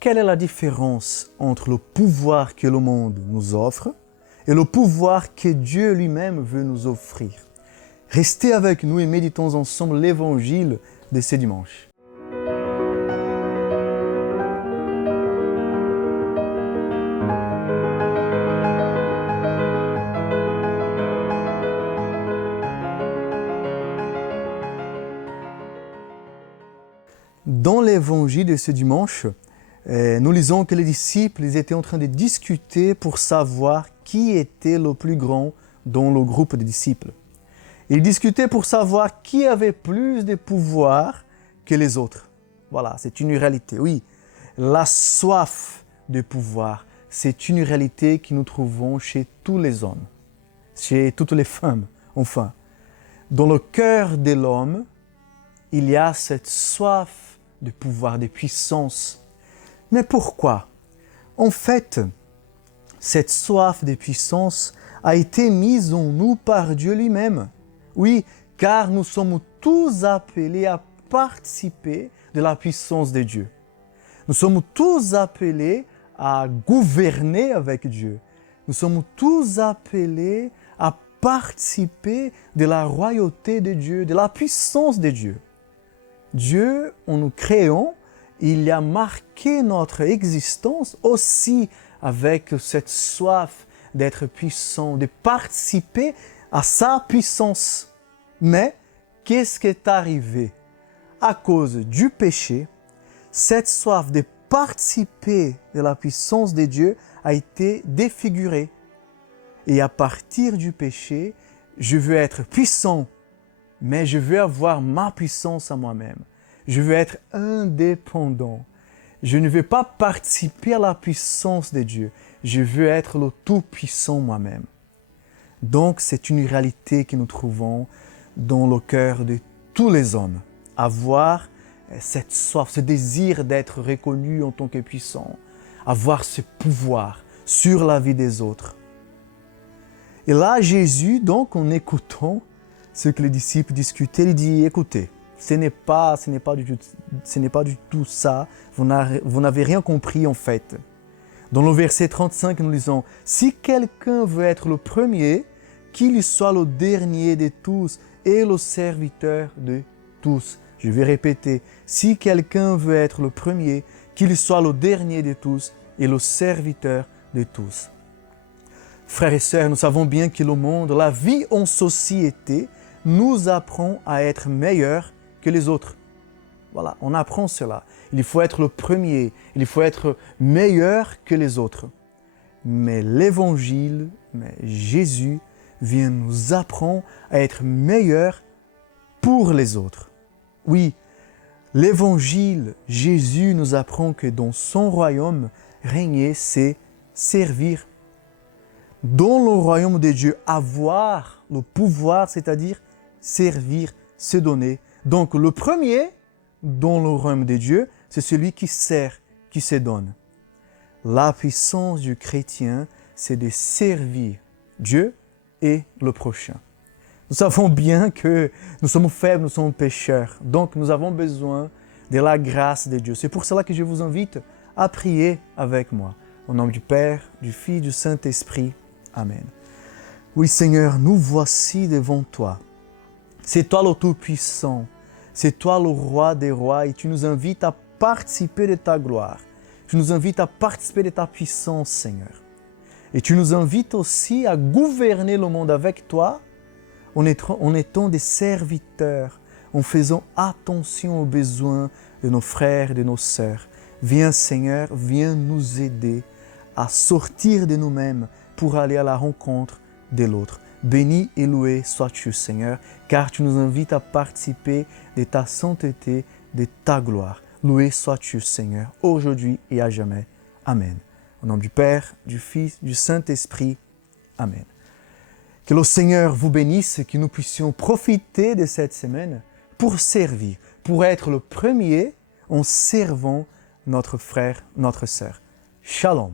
quelle est la différence entre le pouvoir que le monde nous offre et le pouvoir que Dieu lui-même veut nous offrir? Restez avec nous et méditons ensemble l'évangile de ce dimanche. Dans l'évangile de ce dimanche, nous lisons que les disciples étaient en train de discuter pour savoir qui était le plus grand dans le groupe des disciples. Ils discutaient pour savoir qui avait plus de pouvoir que les autres. Voilà, c'est une réalité. Oui, la soif de pouvoir, c'est une réalité que nous trouvons chez tous les hommes, chez toutes les femmes, enfin. Dans le cœur de l'homme, il y a cette soif de pouvoir, de puissance. Mais pourquoi? En fait, cette soif de puissance a été mise en nous par Dieu lui-même. Oui, car nous sommes tous appelés à participer de la puissance de Dieu. Nous sommes tous appelés à gouverner avec Dieu. Nous sommes tous appelés à participer de la royauté de Dieu, de la puissance de Dieu. Dieu, en nous créant, il a marqué notre existence aussi avec cette soif d'être puissant, de participer à sa puissance. Mais qu'est-ce qui est arrivé? À cause du péché, cette soif de participer de la puissance de Dieu a été défigurée. Et à partir du péché, je veux être puissant, mais je veux avoir ma puissance à moi-même. Je veux être indépendant. Je ne veux pas participer à la puissance de Dieu. Je veux être le Tout-Puissant moi-même. Donc, c'est une réalité que nous trouvons dans le cœur de tous les hommes. Avoir cette soif, ce désir d'être reconnu en tant que puissant. Avoir ce pouvoir sur la vie des autres. Et là, Jésus, donc, en écoutant ce que les disciples discutaient, il dit, écoutez, ce n'est pas du tout ça, vous n'avez rien compris en fait. Dans le verset 35, nous lisons, « Si quelqu'un veut être le premier, qu'il soit le dernier de tous et le serviteur de tous. » Je vais répéter, « Si quelqu'un veut être le premier, qu'il soit le dernier de tous et le serviteur de tous. » Frères et sœurs, nous savons bien que le monde, la vie en société, nous apprend à être meilleurs que les autres. Voilà, on apprend cela. Il faut être le premier, il faut être meilleur que les autres. Mais l'Évangile, Jésus vient nous apprendre à être meilleurs pour les autres. Oui, l'Évangile, Jésus nous apprend que dans son royaume, régner, c'est servir. Dans le royaume de Dieu, avoir le pouvoir, c'est-à-dire servir, se donner. Donc le premier, dans le royaume de Dieu, c'est celui qui sert, qui se donne. La puissance du chrétien, c'est de servir Dieu et le prochain. Nous savons bien que nous sommes faibles, nous sommes pécheurs. Donc nous avons besoin de la grâce de Dieu. C'est pour cela que je vous invite à prier avec moi. Au nom du Père, du Fils, du Saint-Esprit. Amen. Oui Seigneur, nous voici devant toi. C'est toi le Tout-Puissant. C'est toi le Roi des rois et tu nous invites à participer de ta gloire. Tu nous invites à participer de ta puissance, Seigneur. Et tu nous invites aussi à gouverner le monde avec toi en étant des serviteurs, en faisant attention aux besoins de nos frères et de nos sœurs. Viens Seigneur, viens nous aider à sortir de nous-mêmes pour aller à la rencontre de l'autre. Béni et loué sois-tu Seigneur, car tu nous invites à participer de ta sainteté, de ta gloire. Loué sois-tu Seigneur, aujourd'hui et à jamais. Amen. Au nom du Père, du Fils, du Saint-Esprit. Amen. Que le Seigneur vous bénisse et que nous puissions profiter de cette semaine pour servir, pour être le premier en servant notre frère, notre sœur. Shalom.